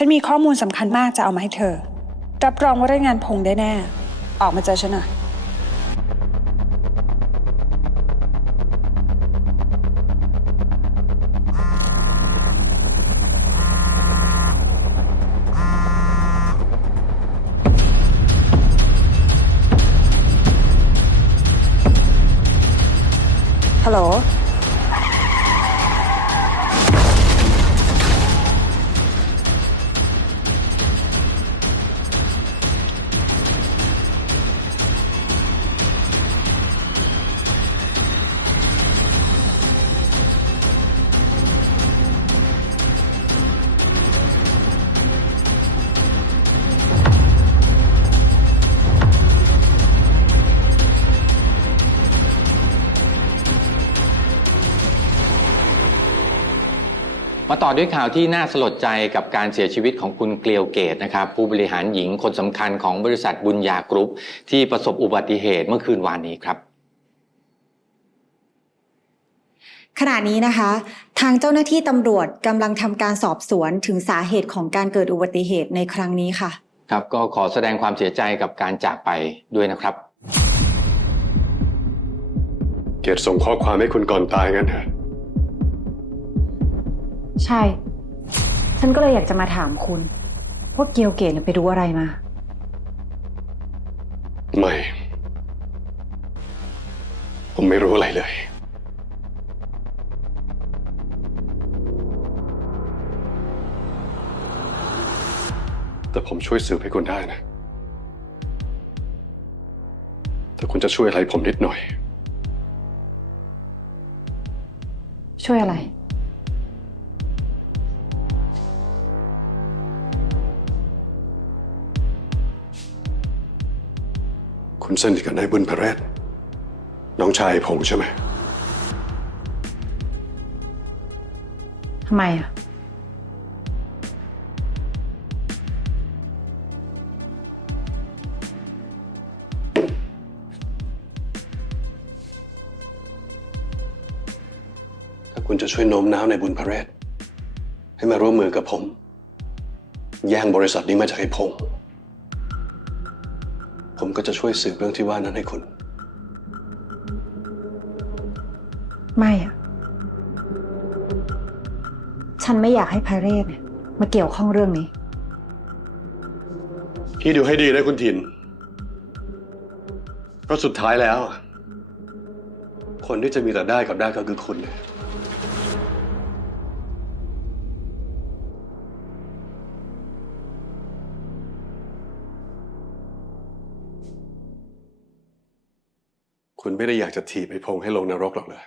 ฉันมีข้อมูลสำคัญมากจะเอามาให้เธอ รับรองว่าได้งานพงได้แน่ ออกมาเจอฉันหน่อยฮัลโหล มาต่อด้วยข่าวที่น่าสลดใจกับการเสียชีวิตของคุณเกลียวเกตนะครับผู้บริหารหญิงคนสำคัญของบริษัทบุญญากรุ๊ปที่ประสบอุบัติเหตุเมื่อคืนวานนี้ครับขณะนี้นะคะ ทางเจ้าหน้าที่ตำรวจกำลังทำการสอบสวนถึงสาเหตุของการเกิดอุบัติเหตุในครั้งนี้ค่ะ ครับก็ขอแสดงความเสียใจกับการจากไปด้วยนะครับ เกียรติส่งข้อความให้คุณก่อนตายงั้นเหรอ ใช่ ฉันก็เลยอยากจะมาถามคุณ ว่าเกียวเกตไปรู้อะไรมา ไม่ ผมไม่รู้อะไรเลย แต่ผมช่วยสืบให้คุณได้นะ ถ้าคุณจะช่วยอะไรผมนิดหน่อย ช่วยอะไร คุณสนิทกับนายบุญพระเรศน้องชายผมใช่ไหม ทำไมอะ ถ้าคุณจะช่วยโน้มน้าวในายบุญพระเรศให้มาร่วมมือกับผม แย่งบริษัทนี้มาจากไอ้พงษ์ ผมก็จะช่วยสืบเรื่องที่ว่านั้นให้คุณ ไม่อะฉันไม่อยากให้พาเรศเนี่ยมาเกี่ยวข้องเรื่องนี้ พี่ดูให้ดีนะคุณทิน เพราะสุดท้ายแล้ว คนที่จะมีแต่ได้กับได้ก็คือคุณเนี่ย คุณไม่ได้อยากจะถีบไอ้พงให้ลงนรกหรอกเลย